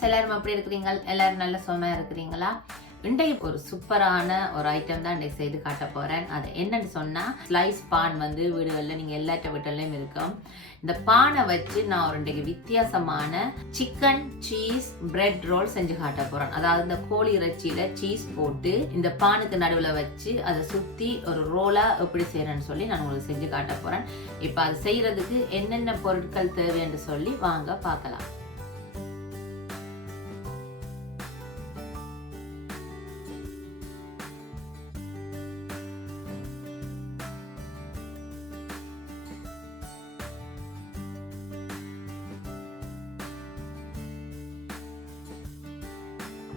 Friends, எல்லாரும் எப்படி இருக்கிறீங்க? எல்லாரும் நல்ல சுகமா இருக்கிறீங்களா? இன்றைக்கு ஒரு சூப்பரான ஒரு ஐட்டம் தான் இன்றைக்கு செய்து காட்ட போறேன். அது என்னன்னு சொன்னா ஸ்லைஸ் பான் வந்து வீடுகளில் நீங்க எல்லாட்ட வீட்டிலையும் இருக்கும். இந்த பானை வச்சு நான் ஒரு இன்றைக்கு வித்தியாசமான சிக்கன் சீஸ் பிரெட் ரோல் செஞ்சு காட்ட போறேன். அதாவது இந்த கோழி இறைச்சியில சீஸ் போட்டு இந்த பானுக்கு நடுவில் வச்சு அதை சுத்தி ஒரு ரோலா எப்படி செய்யறேன்னு சொல்லி நான் உங்களுக்கு செஞ்சு காட்ட போறேன். இப்ப அது செய்யறதுக்கு என்னென்ன பொருட்கள் தேவைன்னு சொல்லி வாங்க பார்க்கலாம்.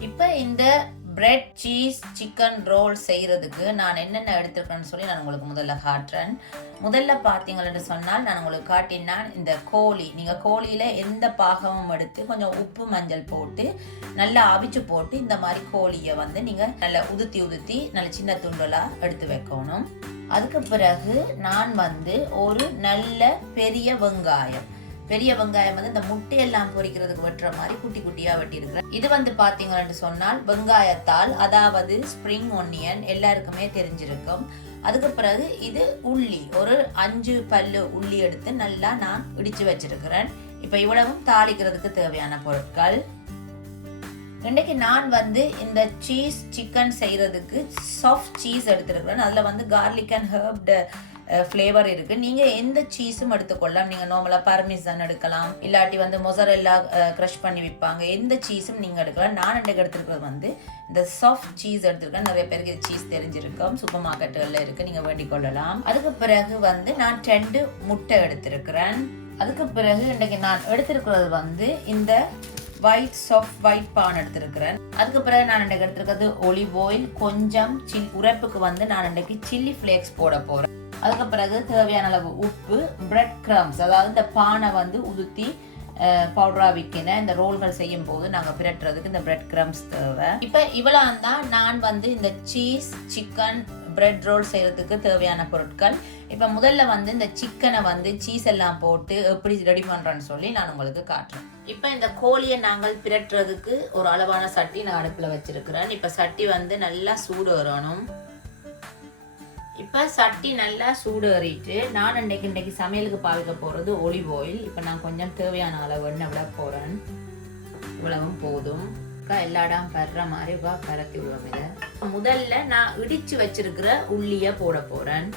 இப்போ இந்த பிரெட் சீஸ் சிக்கன் ரோல் செய்யறதுக்கு நான் என்னென்ன எடுத்துருக்கேன்னு சொல்லி நான் உங்களுக்கு முதல்ல காட்டுறேன். முதல்ல பார்த்தீங்கன்னு சொன்னால் நான் உங்களுக்கு காட்டினா இந்த கோழி, நீங்கள் கோழியில எந்த பாகமும் எடுத்து கொஞ்சம் உப்பு மஞ்சள் போட்டு நல்லா அவிச்சு போட்டு இந்த மாதிரி கோழியை வந்து நீங்கள் நல்லா உதுத்தி நல்ல சின்ன துண்டலாக எடுத்து வைக்கணும். அதுக்கு பிறகு நான் வந்து ஒரு நல்ல பெரிய வெங்காயம் வந்து இந்த முட்டையெல்லாம் பொரிக்கிறதுக்கு வெட்டுற மாதிரி குட்டி குட்டியா வெட்டி இருக்கிறேன். இது வந்து பாத்தீங்கன்னு சொன்னால் வெங்காயத்தால், அதாவது ஸ்ப்ரிங் ஒனியன் எல்லாருக்குமே தெரிஞ்சிருக்கும். அதுக்கு பிறகு இது உள்ளி, ஒரு 5 பல்லு உள்ளி எடுத்து நல்லா நான் இடிச்சு வச்சிருக்கிறேன். இப்ப இவ்வளவும் தாளிக்கிறதுக்கு தேவையான பொருட்கள். இன்னைக்கு நான் வந்து இந்த சீஸ் சிக்கன் செய்யறதுக்கு சாஃப்ட் சீஸ் எடுத்துருக்கிறேன். அதுல வந்து கார்லிக் அண்ட் ஹெர்ப்டு ஃப்ளேவர் இருக்கு. நீங்க எந்த சீஸும் எடுத்துக்கொள்ளலாம். நீங்க நார்மலா பர்மிசன் எடுக்கலாம், இல்லாட்டி வந்து மொசரெல்லா கிரஷ் பண்ணி விற்பாங்க. எந்த சீஸும் நீங்க எடுக்கலாம். நான் இன்றைக்கு எடுத்துருக்கிறது வந்து இந்த சாஃப்ட் சீஸ் எடுத்துருக்கேன். நிறைய பேருக்கு இது சீஸ் தெரிஞ்சிருக்கும், சூப்பர் மார்க்கெட்டுகள்ல இருக்கு, நீங்க வேண்டிக் கொள்ளலாம். அதுக்கு பிறகு வந்து நான் 2 முட்டை எடுத்திருக்கிறேன். அதுக்கு பிறகு இன்றைக்கு நான் எடுத்திருக்கிறது வந்து இந்த சாஃப்ட் ஒயிட் பான் எடுத்திருக்கிறேன். அதுக்கு பிறகு நான் இன்றைக்கு எடுத்திருக்கிறது ஒலிவ் ஆயில், கொஞ்சம் உரைப்புக்கு வந்து நான் இன்றைக்கு சில்லி ஃபிளேக்ஸ் போட போறேன். அதுக்கு பிறகு தேவையான அளவு உப்பு, பிரெட் கிரம்ஸ், அதாவது இந்த பானை வந்து உதுத்தி பவுடரா விற்கின இந்த ரோல்கள் செய்யும் போது நாங்கள் பிரட்டுறதுக்கு இந்த பிரெட் கிரம்ஸ் தேவை. இப்போ இவ்வளோ தான் நான் வந்து இந்த சீஸ் சிக்கன் பிரெட் ரோல் செய்யறதுக்கு தேவையான பொருட்கள். இப்போ முதல்ல வந்து இந்த சிக்கனை வந்து சீஸ் எல்லாம் போட்டு எப்படி ரெடி பண்றேன்னு சொல்லி நான் உங்களுக்கு காட்டுறேன். இப்போ இந்த கோழியை நாங்கள் பிரட்டுறதுக்கு ஒரு அளவான சட்டி நான் அடுப்பில் வச்சிருக்கிறேன். இப்போ சட்டி வந்து நல்லா சூடு வரணும். இப்போ சட்டி நல்லா சூடு ஏறிட்டு நான் இன்றைக்கு சமையலுக்கு பாவிக்க போகிறது ஒலிவ் ஆயில். இப்போ நான் கொஞ்சம் தேவையான அளவு எண்ணெய் விட போகிறேன். இவ்வளவும் போதும். எல்லா இடம் படுற மாதிரி பரத்தி விடுவோம். இதை முதல்ல நான் இடிச்சு வச்சிருக்கிற உள்ளியை போட போகிறேன்.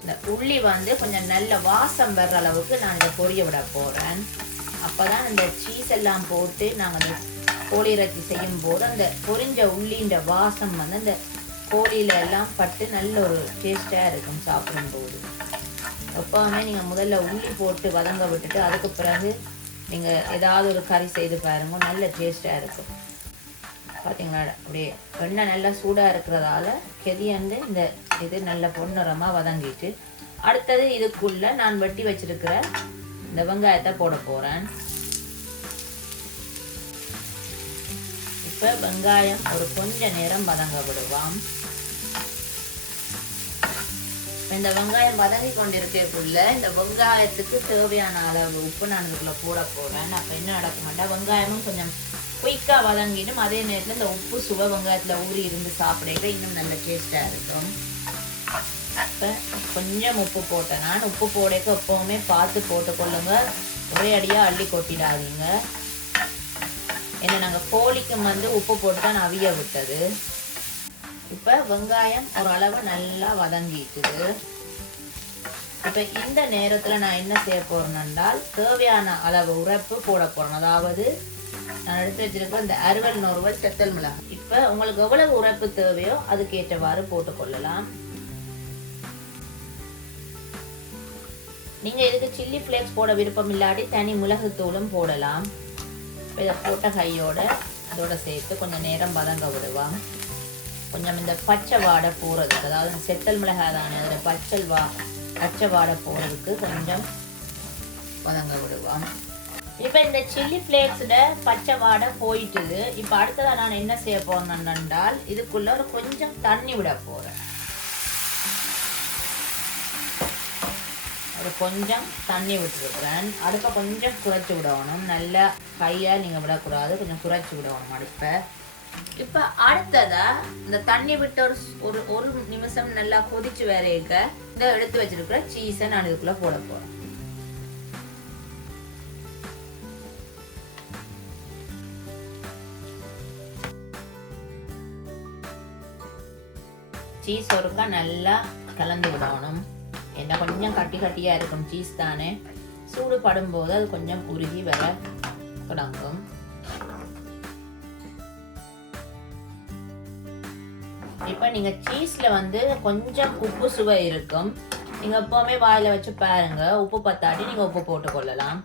இந்த உள்ளி வந்து கொஞ்சம் நல்ல வாசம் வர்ற அளவுக்கு நான் இதை பொரிய விட போகிறேன். அப்போ தான் இந்த சீஸ் எல்லாம் போட்டு நாங்கள் கோழி இறைச்சி செய்யும் போது அந்த பொரிஞ்ச உள்ளின்ற வாசம் வந்து அந்த கோழியில எல்லாம் பட்டு நல்ல ஒரு டேஸ்டாக இருக்கும் சாப்பிடும் போது. எப்பவுமே நீங்கள் முதல்ல உள்ளி போட்டு வதங்க விட்டுட்டு அதுக்கு பிறகு நீங்கள் ஏதாவது ஒரு கறி செய்து பாருங்க, நல்ல டேஸ்டாக இருக்கும். பார்த்தீங்களா, அப்படியே எண்ணெய் நல்லா சூடாக இருக்கிறதால கெதியாண்டு இந்த இது நல்ல பொன்னிறமாக வதங்கிட்டு அடுத்தது இதுக்குள்ளே நான் வெட்டி வச்சிருக்கிற இந்த வெங்காயத்தை போட போகிறேன். இப்போ வெங்காயம் ஒரு கொஞ்ச நேரம் வதங்க விடுவோம். இந்த வெங்காயம் வதங்கி கொண்டிருக்கக்குள்ள இந்த வெங்காயத்துக்கு தேவையான அளவு உப்பு நான் இதுக்குள்ள போட போறேன். அப்ப என்ன நடக்க மாட்டேன், வெங்காயமும் கொஞ்சம் குயிக்கா வதங்கிடும். அதே நேரத்தில் இந்த உப்பு சுவை வெங்காயத்துல ஊறி இருந்து சாப்பிட இன்னும் நல்ல டேஸ்டா இருக்கும். இப்ப கொஞ்சம் உப்பு போட்டேன். நான் உப்பு போடக்க எப்பவுமே பார்த்து போட்டுக்கொள்ளுங்க, ஒரே அடியா அள்ளி கொட்டிடாதீங்க. ஏன்னா நாங்கள் கோழிக்கும் வந்து உப்பு போட்டு தான் அவிய விட்டது. இப்போ வெங்காயம் ஓரளவு நல்லா வதங்கிட்டுது. இப்போ இந்த நேரத்தில் நான் என்ன செய்ய போறேன் என்றால் தேவையான அளவு உரைப்பு போட போறேன். அதாவது நான் எடுத்து வச்சிருக்கேன் இந்த அறுவல் நொறுவல் செத்தல் மிளகாய். இப்போ உங்களுக்கு எவ்வளவு உரைப்பு தேவையோ அதுக்கேற்றவாறு போட்டுக்கொள்ளலாம். நீங்க இதுக்கு சில்லி ஃபிளேக்ஸ் போட விருப்பம் இல்லாட்டி தனி மிளகுத்தூளும் போடலாம். இதை போட்ட கையோட இதோட சேர்த்து கொஞ்சம் நேரம் வதங்க விடுவாங்க. கொஞ்சம் இந்த பச்சை வாடை போகிறதுக்கு, அதாவது செத்தல் மிளகாய் தானே, அதில் பச்சை வாடை போகிறதுக்கு கொஞ்சம் வதங்க விடுவோம். இப்போ இந்த சில்லி ஃப்ளேக்ஸோட பச்சை வாடை போயிட்டுது. இப்போ அடுத்ததாக நான் என்ன செய்ய போறேன் என்றால் இதுக்குள்ள ஒரு கொஞ்சம் தண்ணி விட போகிறேன். ஒரு கொஞ்சம் தண்ணி விட்டுருக்குறேன். அடுப்பை கொஞ்சம் குறைச்சி விடணும். நல்லா கையாக நீங்கள் விடக்கூடாது, கொஞ்சம் குறைச்சி விடணும் அடுப்பை. இப்போ அடுத்ததாக இந்த தண்ணி விட்டு ஒரு ஒரு நிமிஷம் நல்லா கொதிச்சு வரைக்க இந்த எடுத்து வச்சிருக்கிற சீஸை நான் இதுக்குள்ளே போட போகிறேன். சீஸ் ஒருக்கா நல்லா கலந்து விடணும். என்ன கொஞ்சம் கட்டி கட்டியாக இருக்கும் சீஸ் தானே, சூடு படும்போது அது கொஞ்சம் உருகி வர தொடங்கும். இப்போ நீங்கள் சீஸில் வந்து கொஞ்சம் உப்பு சுவை இருக்கும். நீங்கள் எப்போவுமே வாயில் வச்சு பாருங்க, உப்பு பத்தாட்டி நீங்கள் உப்பு போட்டு கொள்ளலாம்.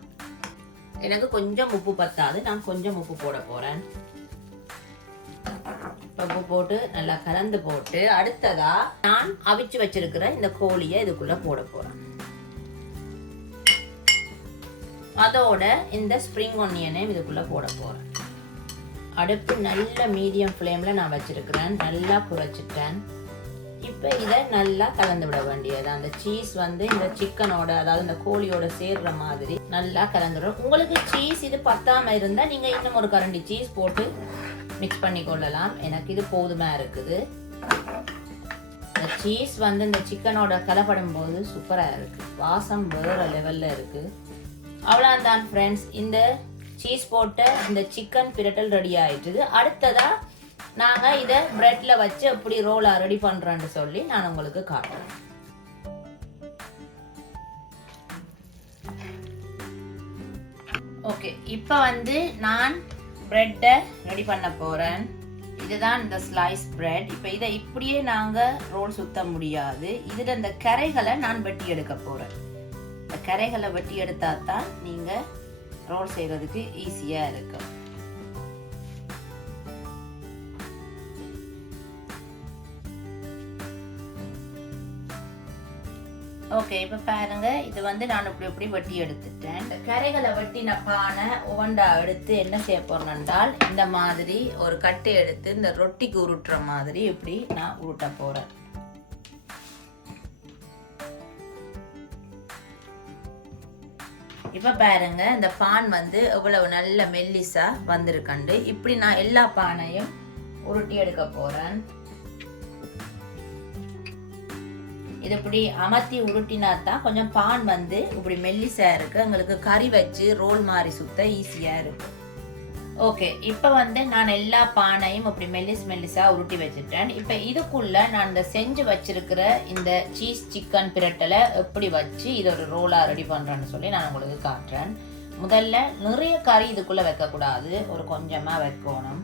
எனக்கு கொஞ்சம் உப்பு பத்தாது, நான் கொஞ்சம் உப்பு போட போகிறேன். உப்பு போட்டு நல்லா கலந்து போட்டு அடுத்ததா நான் அவிச்சு வச்சிருக்கிற இந்த கோழியை இதுக்குள்ள போட போறேன். அதோட இந்த ஸ்ப்ரிங் ஒனியனையும் இதுக்குள்ள போட போறேன். அடுப்பு நல்ல மீடியம் ஃப்ளேம்ல நான் வச்சிருக்கிறேன், நல்லா குறைச்சிட்டேன். இப்போ இதை நல்லா கலந்து விட வேண்டியது. அந்த சீஸ் வந்து இந்த சிக்கனோட, அதாவது இந்த கோழியோட சேர்ற மாதிரி நல்லா கலந்துடும். உங்களுக்கு சீஸ் இது பத்தாம இருந்தா நீங்க இன்னும் ஒரு கரண்டி சீஸ் போட்டு மிக்ஸ் பண்ணி கொள்ளலாம். எனக்கு இது போதுமா இருக்குது. இந்த சீஸ் வந்து இந்த சிக்கனோட கலப்படும் போது சூப்பராக இருக்கு, வாசம் வேற லெவல்ல இருக்கு. அவ்வளோதான் ஃப்ரெண்ட்ஸ், இந்த சீஸ் போட்ட இந்த சிக்கன் பிரட்டல் ரெடி ஆயிட்டுது. அடுத்ததா நாங்கள் இதை பிரெட்ல வச்சு எப்படி ரோலா ரெடி பண்றோன்னு சொல்லி நான் உங்களுக்கு காட்டுறேன். ஓகே, இப்போ வந்து நான் பிரெட்டை ரெடி பண்ண போகிறேன். இதுதான் இந்த ஸ்லைஸ் பிரெட். இப்போ இதை இப்படியே நாங்கள் ரோல் சுத்த முடியாது. இதில் இந்த கரைகளை நான் வெட்டி எடுக்க போகிறேன். இந்த கரைகளை வெட்டி எடுத்தால் தான் நீங்கள் ரோல் செய்கிறதுக்கு ஈஸியாக இருக்கும். ஓகே, இப்போ பாருங்க, இது வந்து நான் இப்படி வெட்டி எடுத்துட்டேன். இந்த கரைகளை வெட்டின பானை ஒவ்வொண்டா எடுத்து என்ன செய்ய போறேன் என்றால், இந்த மாதிரி ஒரு கட்டை எடுத்து இந்த ரொட்டிக்கு உருட்டுற மாதிரி இப்படி நான் உருட்ட போறேன். இப்போ பாருங்க, இந்த பான் வந்து எவ்வளவு நல்ல மெல்லிசா வந்திருக்கண்டு. இப்படி நான் எல்லா பானையும் உருட்டி எடுக்க போறேன். இது இப்படி அமர்த்தி உருட்டினா தான் கொஞ்சம் பான் வந்து இப்படி மெல்லிசா இருக்கு, எங்களுக்கு கறி வச்சு ரோல் மாதிரி சுத்த ஈஸியா இருக்கும். ஓகே, இப்போ வந்து நான் எல்லா பானையும் இப்படி மெல்லிசா உருட்டி வச்சுட்டேன். இப்போ இதுக்குள்ள நான் இந்த செஞ்சு வச்சிருக்கிற இந்த சீஸ் சிக்கன் பிரட்டலை எப்படி வச்சு இதை ஒரு ரோலா ரெடி பண்றேன்னு சொல்லி நான் உங்களுக்கு காட்டுறேன். முதல்ல நிறைய கறி இதுக்குள்ள வைக்கக்கூடாது, ஒரு கொஞ்சமா வைக்கணும்.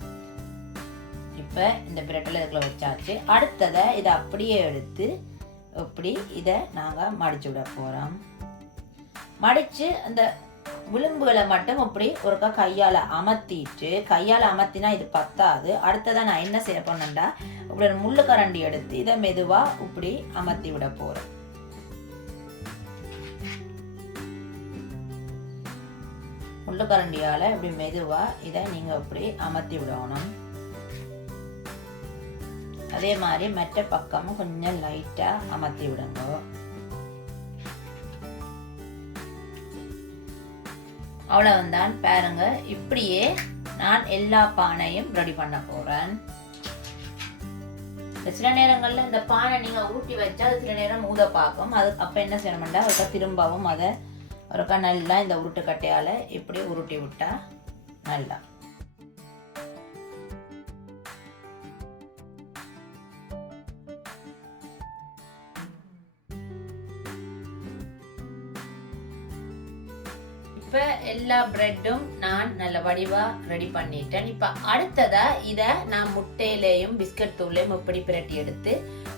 இப்போ இந்த பிரட்டலை இதுக்குள்ள வச்சாச்சு. அடுத்ததை இதை அப்படியே எடுத்து இப்படி இதை நாங்கள் மடிச்சு விட போகிறோம். மடித்து அந்த விளிம்புகளை மட்டும் இப்படி ஒருக்கா கையால் அமர்த்திட்டு, கையால் அமர்த்தினா இது பத்தாது. அடுத்ததான் நான் என்ன செய்ய போனேன்டா, இப்படி ஒரு முள்ளு கரண்டி எடுத்து இதை மெதுவாக இப்படி அமர்த்தி விட போகிறேன். முள்ளு கரண்டியால் இப்படி மெதுவாக இதை நீங்கள் இப்படி அமர்த்தி விடணும். அதே மாதிரி மற்ற பக்கமும் கொஞ்சம் லைட்டா அமர்த்தி விடுங்க. அவ்வளவுதான் பாருங்க, இப்படியே நான் எல்லா பானையும் ரெடி பண்ண போறேன். சில நேரங்கள்ல இந்த பானை நீங்க ஊட்டி வச்சா அது சில நேரம் ஊத பார்க்கும். அது அப்ப என்ன செய்யணும்னா ஒருக்கா திரும்பவும் அதை ஒருக்கா நல்லா இந்த உருட்டு கட்டையால இப்படி உருட்டி விட்டா நல்லா. இப்போ எல்லா பிரெட்டும் நான் நல்ல வடிவா ரெடி பண்ணிட்டேன். இப்போ அடுத்ததா இதை நான் முட்டையிலையும் பிஸ்கட் தூள்லையும் எப்படி பிரட்டி எடுத்து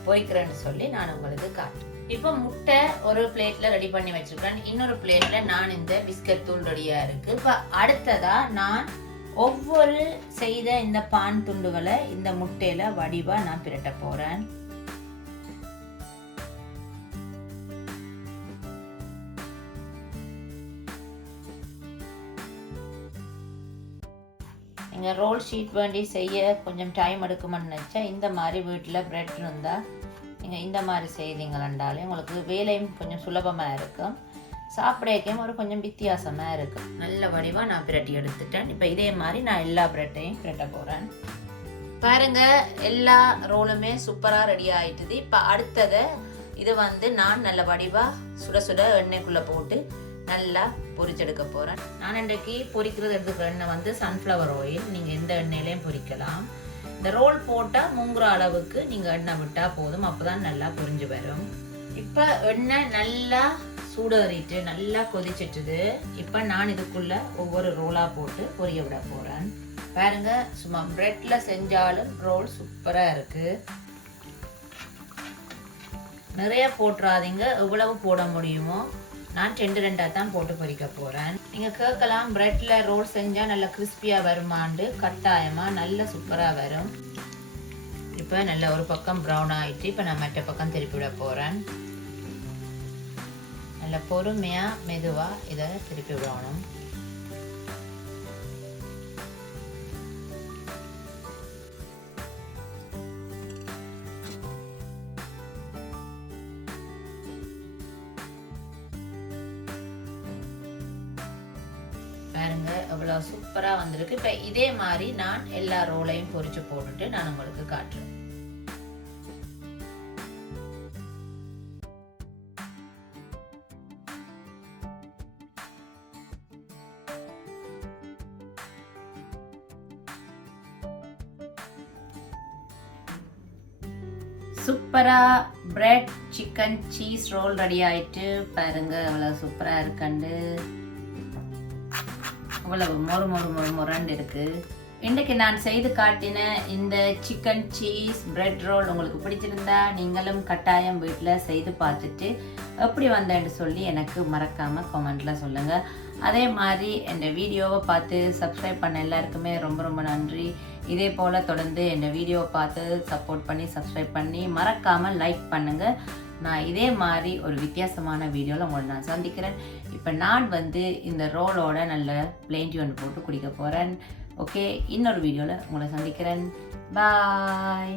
பொரிக்கிறேன்னு சொல்லி நான் உங்களுக்கு காட்டுறேன். இப்போ முட்டை ஒரு பிளேட்ல ரெடி பண்ணி வச்சிருக்கேன். இன்னொரு பிளேட்ல நான் இந்த பிஸ்கட் தூள் ரெடியா இருக்கு. இப்போ அடுத்ததா நான் ஒவ்வொரு செய்த இந்த பான் துண்டுகளை இந்த முட்டையில வடிவா நான் பிரட்ட போறேன். நீங்கள் ரோல் ஷீட் வேண்டி செய்ய கொஞ்சம் டைம் எடுக்குமென்னு நினச்சா இந்த மாதிரி வீட்டில் பிரெட் இருந்தால் நீங்கள் இந்த மாதிரி செய்தீங்களாண்டாலே உங்களுக்கு வேலையும் கொஞ்சம் சுலபமாக இருக்கும். சாப்பிடக்கையும் ஒரு கொஞ்சம் வித்தியாசமாக இருக்கும். நல்ல வடிவாக நான் பிரட்டி எடுத்துட்டேன். இப்போ இதே மாதிரி நான் எல்லா பிரெட்டையும் பிரட்ட போகிறேன். பாருங்க, எல்லா ரோலுமே சூப்பராக ரெடி ஆயிட்டுது. இப்போ அடுத்ததை இது நான் நல்ல வடிவாக சுட சுட எண்ணெய்க்குள்ளே போட்டு நல்லா பொரிச்செடுக்க போகிறேன். நான் இன்றைக்கு பொரிக்கிறது எடுத்துக்கிற எண்ணெய் சன்ஃப்ளவர் ஆயில். நீங்கள் எந்த எண்ணெயிலையும் பொரிக்கலாம். இந்த ரோல் போட்டால் முங்குற அளவுக்கு நீங்கள் எண்ணெய் விட்டால் போதும். அப்போ தான் நல்லா பொரிஞ்சு வரும். இப்போ எண்ணெய் நல்லா சூடேறிட்டு நல்லா கொதிச்சிட்டுது. இப்போ நான் இதுக்குள்ளே ஒவ்வொரு ரோலாக போட்டு பொரிய விட போகிறேன். பாருங்க, சும்மா பிரெட்ல செஞ்சாலும் ரோல் சூப்பராக இருக்குது. நிறைய போட்டுறாதீங்க, எவ்வளவு போட முடியுமோ. நான் 2 தான் போட்டு பொரிக்க போகிறேன். நீங்கள் கேட்கலாம், பிரெட்ல ரோல் செஞ்சால் நல்லா கிறிஸ்பியாக வருமாண்டு. கட்டாயமாக நல்ல சூப்பராக வரும். இப்போ நல்ல ஒரு பக்கம் ப்ரௌன் ஆகிட்டு இப்போ நான் மற்ற பக்கம் திருப்பி விட போகிறேன். நல்ல பொறுமையாக மெதுவாக இதை திருப்பி விடணும். பாருங்க, எவ்வளோ சூப்பராக வந்திருக்கு. இப்போ இதே மாதிரி நான் எல்லா ரோலையும் பொரிச்சு போட்டுட்டு நான் உங்களுக்கு காட்டுறேன். சூப்பரா bread chicken cheese roll ready ஆயிட்டு. பாருங்க, எவ்வளோ சூப்பராக இருக்குண்டு. அவ்வளவு மொரண்டு இருக்கு. இன்றைக்கு நான் செய்து காட்டின இந்த சிக்கன் சீஸ் பிரெட் ரோல் உங்களுக்கு பிடிச்சிருந்தா நீங்களும் கட்டாயம் வீட்டில் செய்து பார்த்துட்டு எப்படி வந்தேன்னு சொல்லி எனக்கு மறக்காம கமெண்ட்ல சொல்லுங்க. அதே மாதிரி என் வீடியோவை பார்த்து சப்ஸ்கிரைப் பண்ண எல்லாருக்குமே ரொம்ப நன்றி. இதே போல் தொடர்ந்து என் வீடியோவை பார்த்து சப்போர்ட் பண்ணி சப்ஸ்கிரைப் பண்ணி மறக்காமல் லைக் பண்ணுங்க. நான் இதே மாதிரி ஒரு வித்தியாசமான வீடியோவில் உங்களை நான் சந்திக்கிறேன். இப்போ நான் இந்த ரோலோட நல்ல பிளேன் டீ ஒன்று போட்டு குடிக்க போகிறேன். ஓகே, இன்னொரு வீடியோவில் உங்களை சந்திக்கிறேன். பாய்.